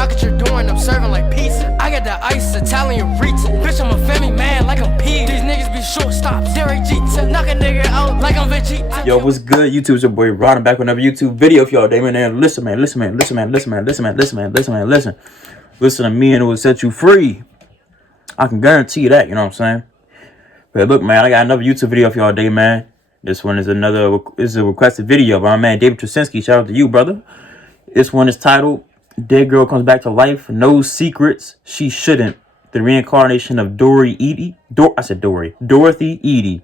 knock at your door and I'm serving like pizza. I got that ice Italian pizza. Bitch, I'm a family man like I'm P. These niggas be shortstops. Derek Jeter, knock a nigga out like I'm Vegeta. Yo, what's good, YouTube? It's your boy Ron. I'm back with another YouTube video for y'all. Day man, listen to me and it will set you free. I can guarantee you that, you know what I'm saying? But look, man, I got another YouTube video for y'all today, man. This one is a requested video by my man David Trasinski. Shout out to you, brother. This one is titled Dead Girl Comes Back to Life, No Secrets She Shouldn't. The Reincarnation of Dorothy Eady. Dorothy Eady.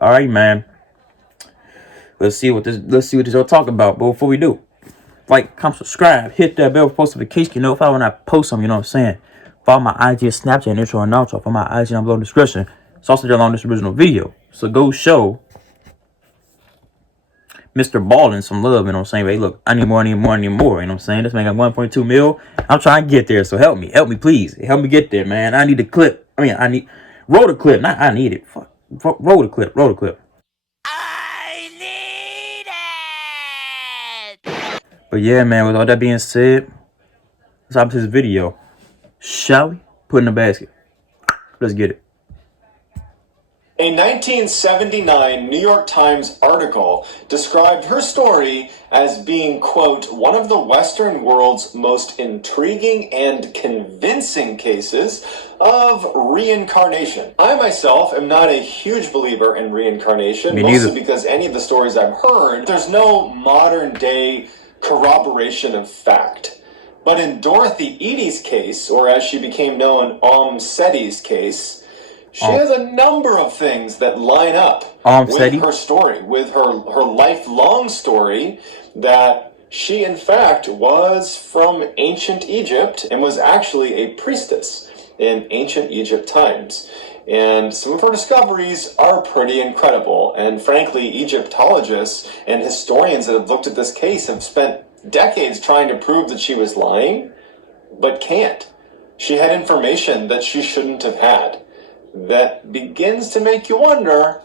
Alright, man. Let's see what this all talk about. But before we do, like, comment, subscribe, hit that bell for post notification. You know, if I when I post them, you know what I'm saying? Follow my IG and Snapchat, intro and outro. Follow my IG down below in the description. It's also down on this original video. So go show Mr. Ballin some love, you know what I'm saying? Hey, look, I need more, you know what I'm saying? This man got 1.2 mil. I'm trying to get there, so help me, please. Help me get there, man. I need a clip. Roll the clip, not I need it. Fuck. Roll the clip. I need it. But yeah, man, with all that being said, let's hop to this video. Shall we? Put in the basket. Let's get it. A 1979 New York Times article described her story as being, quote, one of the Western world's most intriguing and convincing cases of reincarnation. I myself am not a huge believer in reincarnation, mostly because any of the stories I've heard, there's no modern day corroboration of fact. But in Dorothy Eady's case, or as she became known, Seti's case, she has a number of things that line up with her story, with her lifelong story, that she in fact was from ancient Egypt and was actually a priestess in ancient Egypt times. And some of her discoveries are pretty incredible. And frankly, Egyptologists and historians that have looked at this case have spent decades trying to prove that she was lying, but can't. She had information that she shouldn't have had. That begins to make you wonder,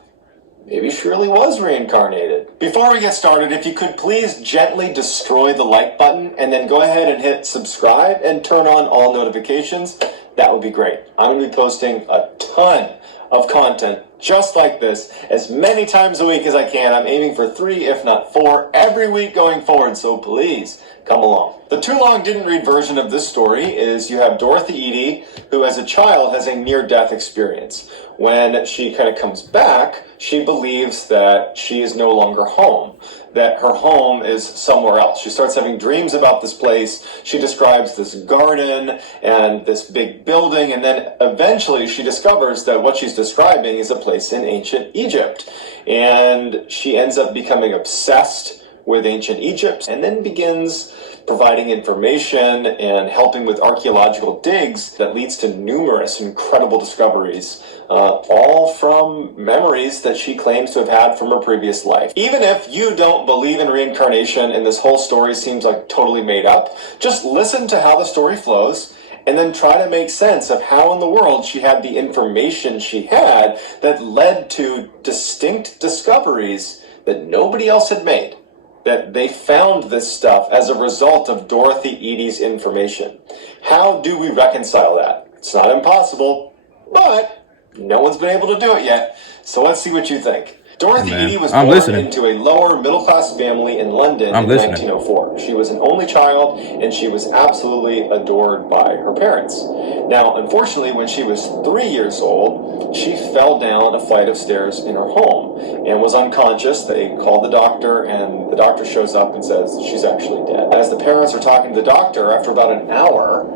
maybe she really was reincarnated. Before we get started, if you could please gently destroy the like button and then go ahead and hit subscribe and turn on all notifications, that would be great. I'm going to be posting a ton of content just like this as many times a week as I can. I'm aiming for 3, if not 4, every week going forward, so please come along. The too long didn't read version of this story is you have Dorothy Eady, who as a child has a near-death experience. When she kind of comes back, she believes that she is no longer home, that her home is somewhere else. She starts having dreams about this place. She describes this garden and this big building, and then eventually she discovers that what she's describing is a place in ancient Egypt. And she ends up becoming obsessed with ancient Egypt, and then begins providing information and helping with archaeological digs that leads to numerous incredible discoveries, all from memories that she claims to have had from her previous life. Even if you don't believe in reincarnation and this whole story seems like totally made up, just listen to how the story flows and then try to make sense of how in the world she had the information she had that led to distinct discoveries that nobody else had made. That they found this stuff as a result of Dorothy Eady's information. How do we reconcile that? It's not impossible, but no one's been able to do it yet. So let's see what you think. Dorothy Eady was born into a lower middle-class family in London in 1904. She was an only child, and she was absolutely adored by her parents. Now, unfortunately, when she was 3 years old, she fell down a flight of stairs in her home and was unconscious. They called the doctor, and the doctor shows up and says she's actually dead. As the parents are talking to the doctor, after about an hour,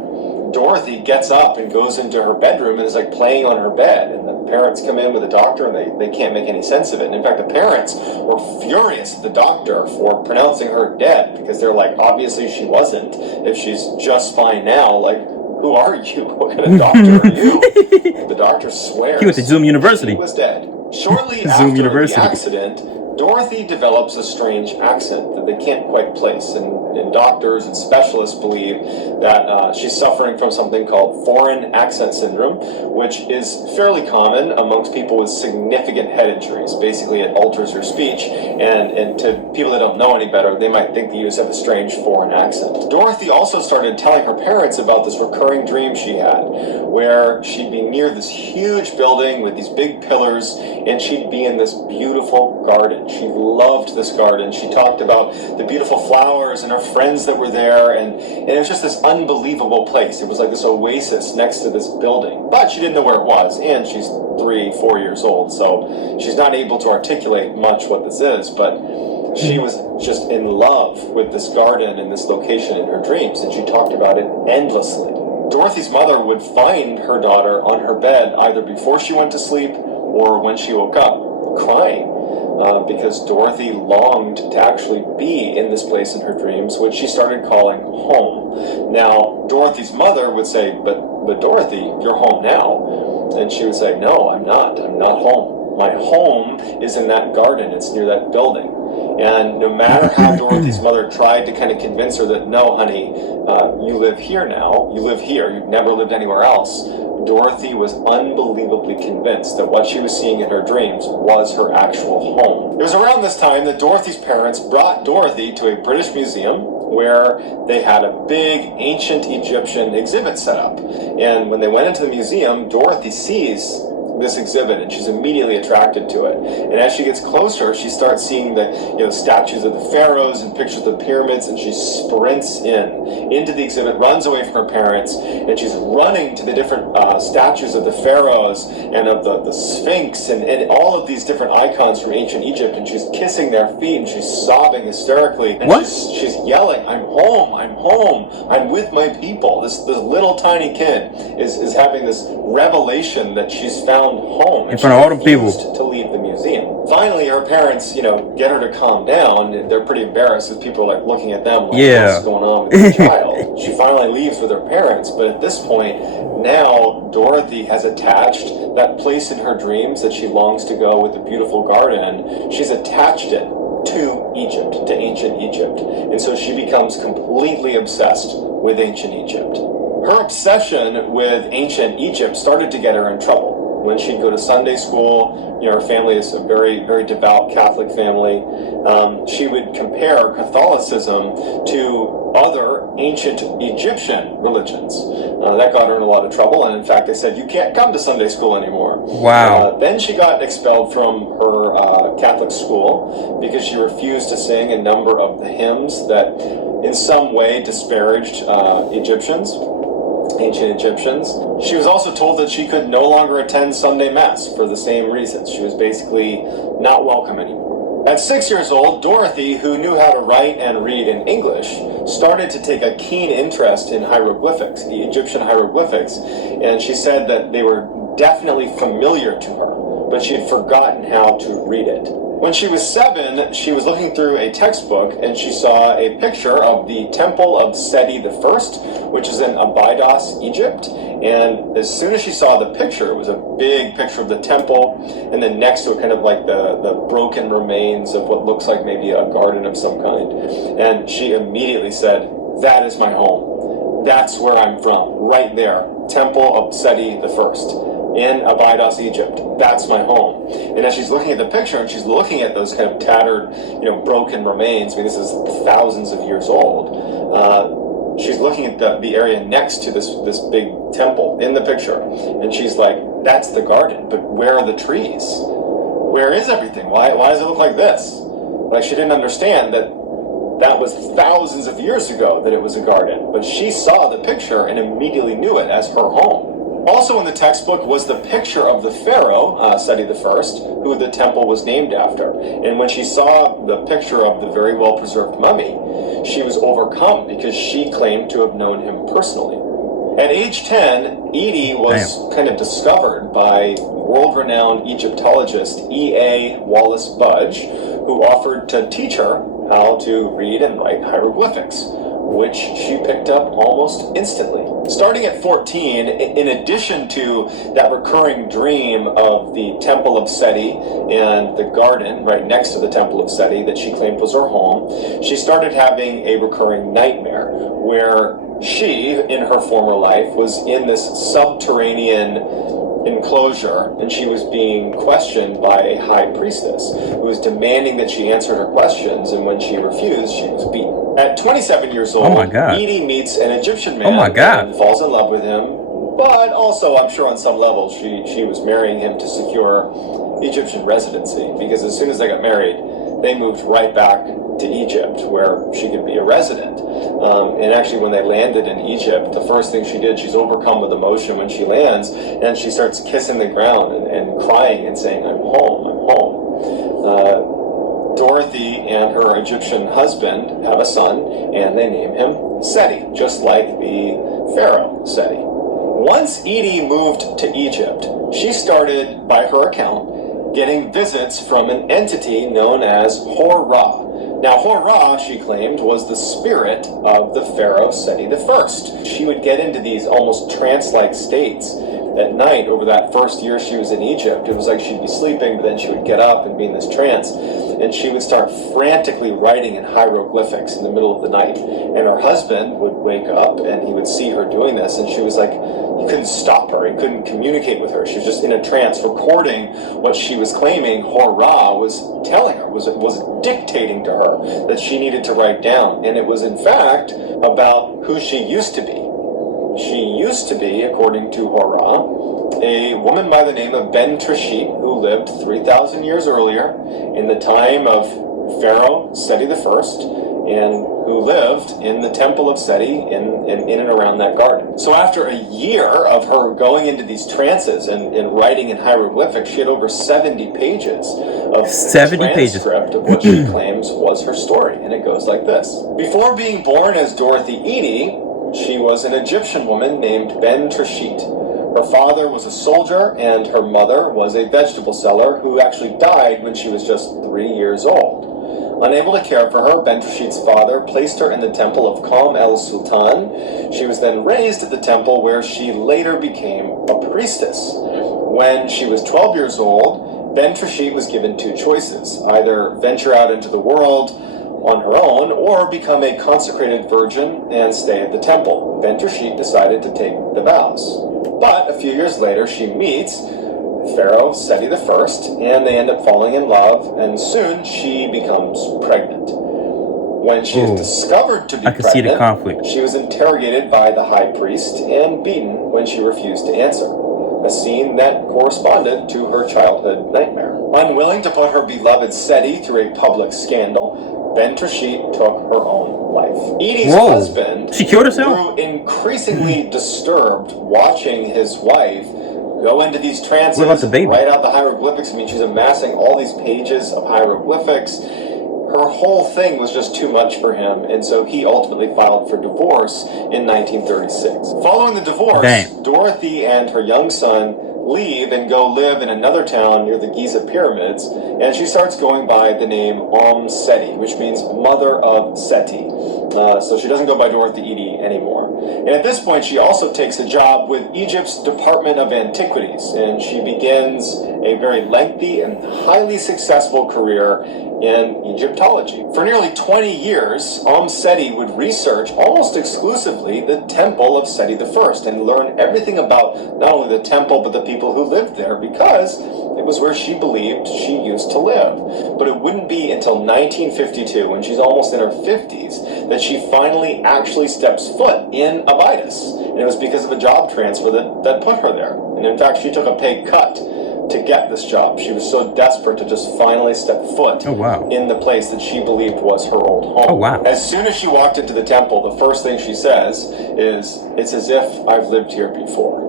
Dorothy gets up and goes into her bedroom and is like playing on her bed, and the parents come in with the doctor and they can't make any sense of it. And in fact, the parents were furious at the doctor for pronouncing her dead, because they're like, obviously she wasn't. If she's just fine now, like, who are you? What kind of doctor are you? The doctor swears he went to Zoom University. She was dead. Shortly after the accident, Dorothy develops a strange accent that they can't quite place, and doctors and specialists believe that she's suffering from something called foreign accent syndrome, which is fairly common amongst people with significant head injuries. Basically, it alters your speech, and to people that don't know any better, they might think that you just have a strange foreign accent. Dorothy also started telling her parents about this recurring dream she had, where she'd be near this huge building with these big pillars, and she'd be in this beautiful garden. She loved this garden. She talked about the beautiful flowers and her friends that were there, and it was just this unbelievable place. It was like this oasis next to this building. But she didn't know where it was, and she's 3-4 years old, so she's not able to articulate much what this is, but she was just in love with this garden and this location in her dreams, and she talked about it endlessly. Dorothy's mother would find her daughter on her bed either before she went to sleep or when she woke up, crying. Because Dorothy longed to actually be in this place in her dreams, which she started calling home. Now, Dorothy's mother would say, but Dorothy, you're home now. And she would say, no, I'm not home. My home is in that garden. It's near that building. And no matter how Dorothy's mother tried to kind of convince her that, no, honey, you live here now. You live here. You've never lived anywhere else. Dorothy was unbelievably convinced that what she was seeing in her dreams was her actual home. It was around this time that Dorothy's parents brought Dorothy to a British museum where they had a big ancient Egyptian exhibit set up. And when they went into the museum, Dorothy sees this exhibit and she's immediately attracted to it. And as she gets closer, she starts seeing the statues of the pharaohs and pictures of the pyramids, and she sprints into the exhibit, runs away from her parents, and she's running to the different statues of the pharaohs and of the Sphinx and all of these different icons from ancient Egypt, and she's kissing their feet and she's sobbing hysterically. And What? She's yelling, I'm home, I'm with my people. This little tiny kid is having this revelation that she's found home In front of all the people. to leave the museum. Finally, her parents, get her to calm down. They're pretty embarrassed as people are like looking at them like, Yeah. what's going on with their child? She finally leaves with her parents, but at this point, now Dorothy has attached that place in her dreams that she longs to go with the beautiful garden. She's attached it to Egypt, to ancient Egypt. And so she becomes completely obsessed with ancient Egypt. Her obsession with ancient Egypt started to get her in trouble. When she'd go to Sunday school, her family is a very, very devout Catholic family. She would compare Catholicism to other ancient Egyptian religions. That got her in a lot of trouble, and in fact, they said, you can't come to Sunday school anymore. Wow. Then she got expelled from her Catholic school because she refused to sing a number of the hymns that in some way disparaged ancient Egyptians. She was also told that she could no longer attend Sunday Mass for the same reasons. She was basically not welcome anymore. At 6 years old, Dorothy, who knew how to write and read in English, started to take a keen interest in hieroglyphics, the Egyptian hieroglyphics, and she said that they were definitely familiar to her, but she had forgotten how to read it. When she was 7, she was looking through a textbook and she saw a picture of the Temple of Seti I, which is in Abydos, Egypt. And as soon as she saw the picture, it was a big picture of the temple, and then next to it kind of like the broken remains of what looks like maybe a garden of some kind. And she immediately said, that is my home. That's where I'm from, right there. Temple of Seti I. In Abydos, Egypt. That's my home. And as she's looking at the picture and she's looking at those kind of tattered, broken remains, I mean, this is thousands of years old, she's looking at the area next to this big temple in the picture. And she's like, that's the garden, but where are the trees? Where is everything? Why does it look like this? Like, she didn't understand that was thousands of years ago that it was a garden. But she saw the picture and immediately knew it as her home. Also in the textbook was the picture of the pharaoh, Seti I, who the temple was named after. And when she saw the picture of the very well-preserved mummy, she was overcome because she claimed to have known him personally. At age 10, Eady was kind of discovered by world-renowned Egyptologist E.A. Wallace Budge, who offered to teach her how to read and write hieroglyphics. which she picked up almost instantly. Starting at 14, in addition to that recurring dream of the Temple of Seti and the garden right next to the Temple of Seti that she claimed was her home, she started having a recurring nightmare where she, in her former life, was in this subterranean enclosure, and she was being questioned by a high priestess who was demanding that she answer her questions, and when she refused, she was beaten. At 27 years old, Eady meets an Egyptian man and falls in love with him, but also, I'm sure on some level, she was marrying him to secure Egyptian residency, because as soon as they got married, they moved right back to Egypt, where she could be a resident. And actually, when they landed in Egypt, the first thing she did, she's overcome with emotion when she lands, and she starts kissing the ground and crying and saying, "I'm home, I'm home." Dorothy and her Egyptian husband have a son, and they name him Seti, just like the pharaoh Seti. Once Eady moved to Egypt, she started, by her account, getting visits from an entity known as Hor-Ra. Now, Hor-Ra, she claimed, was the spirit of the pharaoh Seti I. She would get into these almost trance-like states at night over that first year she was in Egypt. It was like she'd be sleeping, but then she would get up and be in this trance, and she would start frantically writing in hieroglyphics in the middle of the night. And her husband would wake up, and he would see her doing this, and she was like, he couldn't stop her, he couldn't communicate with her. She was just in a trance, recording what she was claiming Hor-Ra was telling her, was dictating to her that she needed to write down. And it was, in fact, about who she used to be. She used to be, according to Hor-Ra, a woman by the name of Ben Trishit, who lived 3,000 years earlier in the time of Pharaoh Seti I, and who lived in the Temple of Seti in and around that garden. So after a year of her going into these trances and writing in hieroglyphics, she had over 70 pages of transcript of what she claims was her story, and it goes like this. Before being born as Dorothy Eady, she was an Egyptian woman named Ben Trishit. Her father was a soldier, and her mother was a vegetable seller who actually died when she was just 3 years old. Unable to care for her, Ben Trishit's father placed her in the temple of Qam el-Sultan. She was then raised at the temple, where she later became a priestess. When she was 12 years old, Ben Trishit was given two choices: either venture out into the world on her own, or become a consecrated virgin and stay at the temple. Ben Trishit decided to take the vows. But a few years later, she meets Pharaoh Seti I, and they end up falling in love, and soon she becomes pregnant. When she is discovered to be pregnant, she was interrogated by the high priest and beaten when she refused to answer. A scene that corresponded to her childhood nightmare. Unwilling to put her beloved Seti through a public scandal, Ben Trishit took her own life. Eady's husband grew increasingly disturbed watching his wife go into these trances, write out the hieroglyphics. I mean, she's amassing all these pages of hieroglyphics. Her whole thing was just too much for him, and so he ultimately filed for divorce in 1936. Following the divorce, Dorothy and her young son leave and go live in another town near the Giza pyramids, and she starts going by the name Seti, which means Mother of Seti. So she doesn't go by Dorothy Eady anymore. And at this point, she also takes a job with Egypt's Department of Antiquities, and she begins a very lengthy and highly successful career in Egyptology. For nearly 20 years, Seti would research almost exclusively the Temple of Seti I and learn everything about not only the temple but the people who lived there, because it was where she believed she used to live. But it wouldn't be until 1952, when she's almost in her 50s, that she finally actually steps foot in Abydos. And it was because of a job transfer that put her there. And in fact, she took a pay cut to get this job. She was so desperate to just finally step foot in the place that she believed was her old home. As soon as she walked into the temple, the first thing she says is, "It's as if I've lived here before."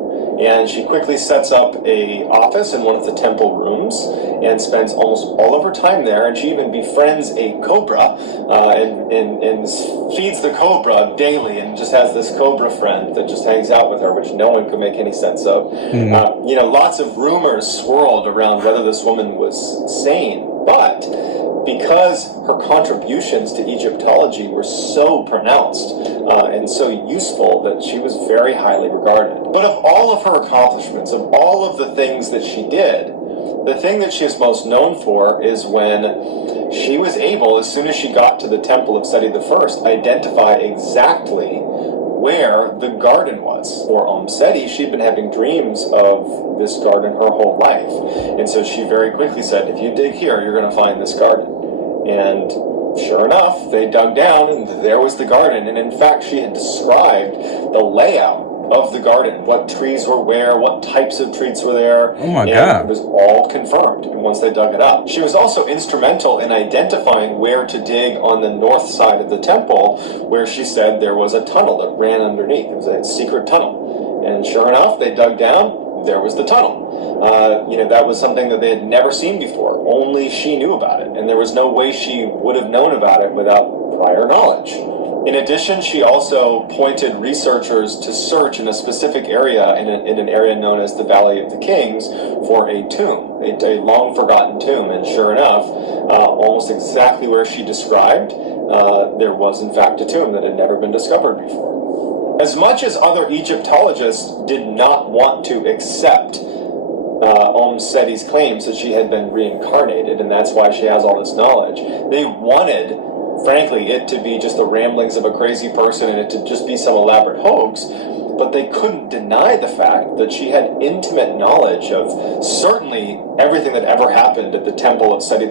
And she quickly sets up a office in one of the temple rooms and spends almost all of her time there. And she even befriends a cobra and feeds the cobra daily, and just has this cobra friend that just hangs out with her, which no one could make any sense of. Lots of rumors swirled around whether this woman was sane, but because her contributions to Egyptology were so pronounced and so useful that she was very highly regarded. But of all of her accomplishments, of all of the things that she did, the thing that she is most known for is when she was able, as soon as she got to the Temple of Seti I, identify exactly where the garden was. For Seti, she'd been having dreams of this garden her whole life. And so she very quickly said, if you dig here, you're going to find this garden. And sure enough, they dug down and there was the garden. And in fact, she had described the layout of the garden, what trees were where, what types of trees were there. Oh my God. It was all confirmed once they dug it up. She was also instrumental in identifying where to dig on the north side of the temple, where she said there was a tunnel that ran underneath. It was a secret tunnel. And sure enough, they dug down, there was the tunnel. That was something that they had never seen before. Only she knew about it. And there was no way she would have known about it without prior knowledge. In addition, she also pointed researchers to search in a specific area, in an area known as the Valley of the Kings, for a tomb, a long-forgotten tomb. And sure enough, almost exactly where she described, there was in fact a tomb that had never been discovered before. As much as other Egyptologists did not want to accept Seti's claims that she had been reincarnated, and that's why she has all this knowledge, they wanted, frankly, it to be just the ramblings of a crazy person and it to just be some elaborate hoax, but they couldn't deny the fact that she had intimate knowledge of certainly everything that ever happened at the Temple of Seti I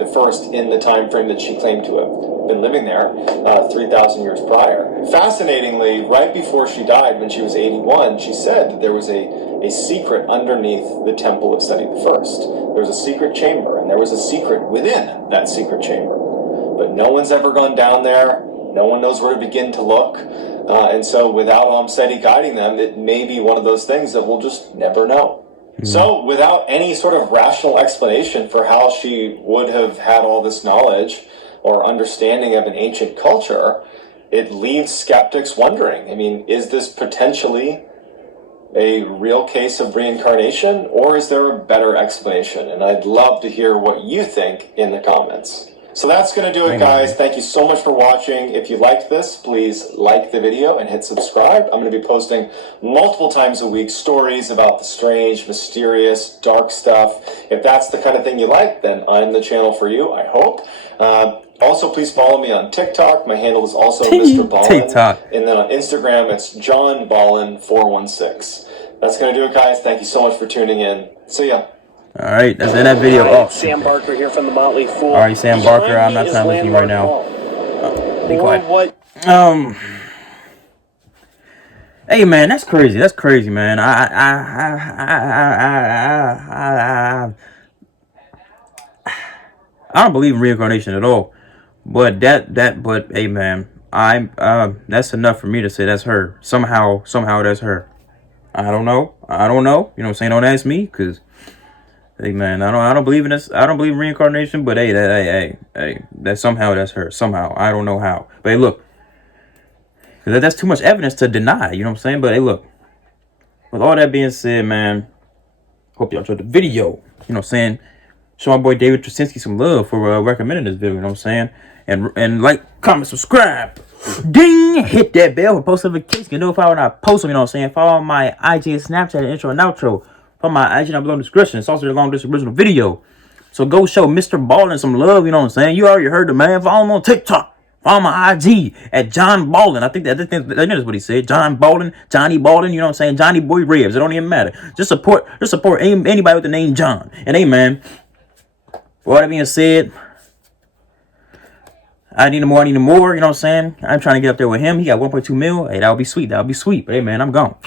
in the time frame that she claimed to have been living there 3,000 years prior. Fascinatingly, right before she died, when she was 81, she said that there was a secret underneath the Temple of Seti I. There was a secret chamber, and there was a secret within that secret chamber. But no one's ever gone down there. No one knows where to begin to look. And so without Seti guiding them, it may be one of those things that we'll just never know. Mm-hmm. So without any sort of rational explanation for how she would have had all this knowledge or understanding of an ancient culture, it leaves skeptics wondering, is this potentially a real case of reincarnation, or is there a better explanation? And I'd love to hear what you think in the comments. So that's going to do it, guys. Thank you so much for watching. If you liked this, please like the video and hit subscribe. I'm going to be posting multiple times a week stories about the strange, mysterious, dark stuff. If that's the kind of thing you like, then I'm the channel for you, I hope. Also, please follow me on TikTok. My handle is also Mr. Ballin. TikTok. And then on Instagram, it's John Ballin416. That's going to do it, guys. Thank you so much for tuning in. See ya. All right, that's in that video. Hi, Sam Barker here from the Motley Fool. All right, Sam Barker, I'm not trying to listen to you right now. Be quiet. Hey man, that's crazy. That's crazy, man. I don't believe in reincarnation at all. But but hey man, that's enough for me to say that's her. Somehow that's her. I don't know. You know what I'm saying? Don't ask me, cause hey man, I don't believe in this. I don't believe in reincarnation, but hey, that somehow that's her. Somehow, I don't know how. But hey, look, that's too much evidence to deny. You know what I'm saying? But hey, look, with all that being said, man, hope y'all enjoyed the video. You know what I'm saying? Show my boy David Trasinski some love for recommending this video. You know what I'm saying? And like, comment, subscribe, ding, hit that bell for post notifications. Get notified when I post them. You know what I'm saying? Follow my IG and Snapchat, intro and outro. From my IG down below in the description. It's also along this original video. So go show Mr. Ballin some love, you know what I'm saying? You already heard the man. Follow him on TikTok. Follow my IG at John Ballin. I think that's what he said. John Ballin, Johnny Ballin, you know what I'm saying? Johnny Boy Rebs. It don't even matter. Just support anybody with the name John. And hey man, with all that being said, I need more, you know what I'm saying? I'm trying to get up there with him. He got 1.2 mil. Hey, that would be sweet. But hey man, I'm gone.